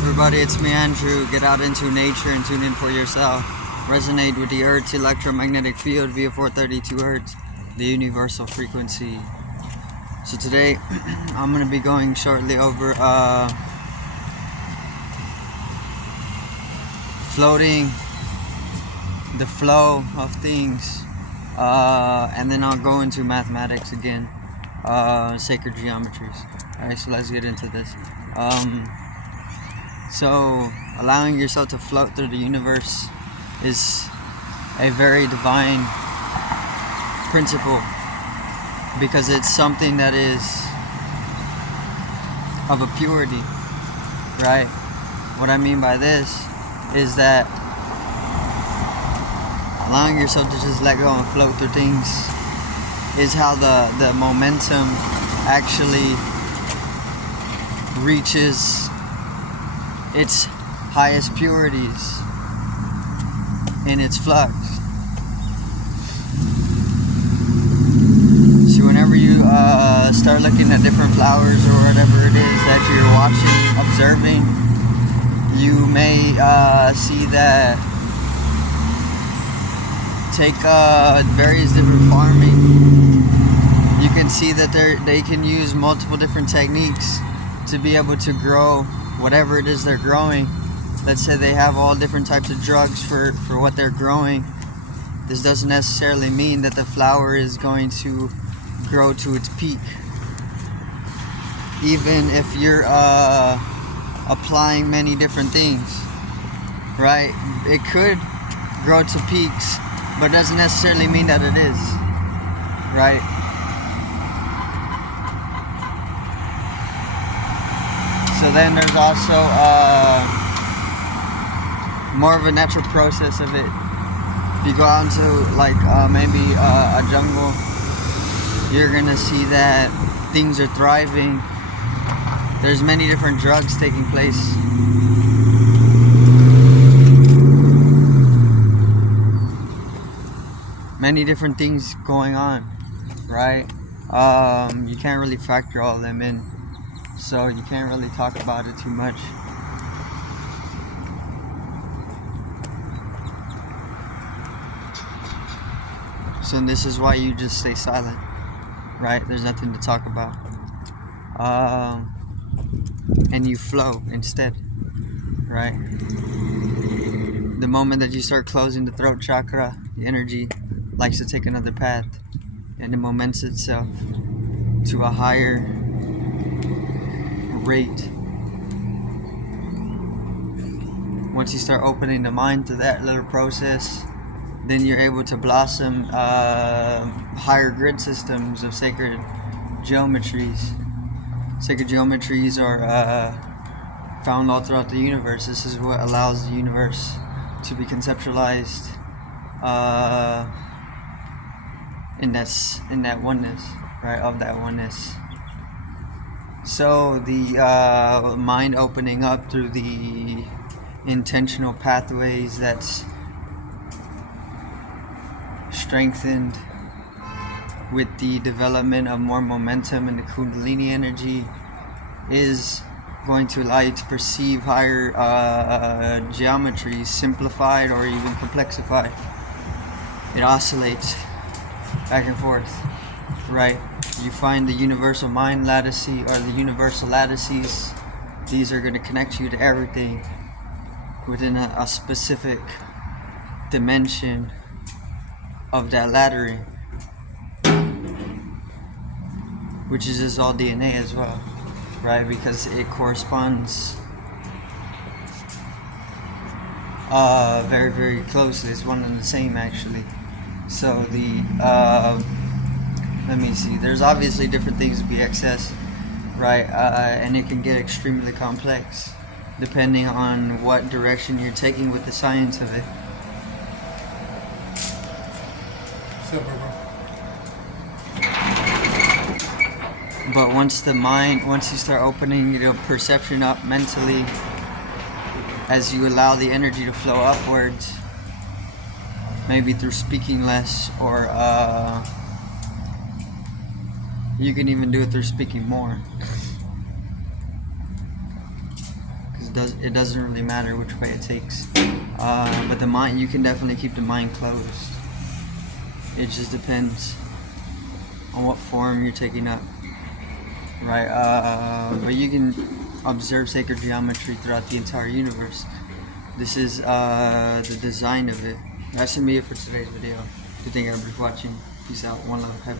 everybody, it's me Andrew. Get out into nature and tune in for yourself. Resonate with the Earth's electromagnetic field via 432 Hz, the universal frequency. So today, I'm going to be going shortly over floating, the flow of things, and then I'll go into mathematics again, sacred geometries. Alright, so let's get into this. So allowing yourself to float through the universe is a very divine principle, because it's something that is of a purity, right? What I mean by this is that allowing yourself to just let go and float through things is how the momentum actually reaches its highest purities in its flux. So whenever you start looking at different flowers or whatever it is that you're watching, observing, you may see that take various different farming. You can see that they can use multiple different techniques to be able to grow whatever it is they're growing. Let's say they have all different types of drugs for what they're growing. This doesn't necessarily mean that the flower is going to grow to its peak. Even if you're applying many different things, right? It could grow to peaks, but it doesn't necessarily mean that it is, right? So then there's also more of a natural process of it. If you go out into like maybe a jungle, you're gonna see that things are thriving. There's many different drugs taking place. Many different things going on, right? You can't really factor all of them in, so you can't really talk about it too much. So this is why you just stay silent, right? There's nothing to talk about. And you flow instead, right? The moment that you start closing the throat chakra, the energy likes to take another path, and it moments itself to a higher rate. Once you start opening the mind to that little process, then you're able to blossom higher grid systems of sacred geometries. Sacred geometries are found all throughout the universe. This is what allows the universe to be conceptualized in that oneness, right? Of that oneness. So the mind opening up through the intentional pathways that's strengthened with the development of more momentum in the Kundalini energy is going to allow you to perceive higher geometries, simplified or even complexified. It oscillates back and forth, right? You find the universal mind lattice or the universal lattices. These are going to connect you to everything within a specific dimension of that laddering, which is just all DNA as well, right? Because it corresponds very, very closely. It's one and the same, actually. So let me see. There's obviously different things to be accessed, right? And it can get extremely complex depending on what direction you're taking with the science of it. What's up, bro? But once you start opening your perception up mentally, as you allow the energy to flow upwards, maybe through speaking less, or you can even do it through speaking more. Because It doesn't really matter which way it takes. But the mind, you can definitely keep the mind closed. It just depends on what form you're taking up, right? But you can observe sacred geometry throughout the entire universe. This is the design of it. That's gonna be it for today's video. Good thing everybody's watching. Peace out. One love.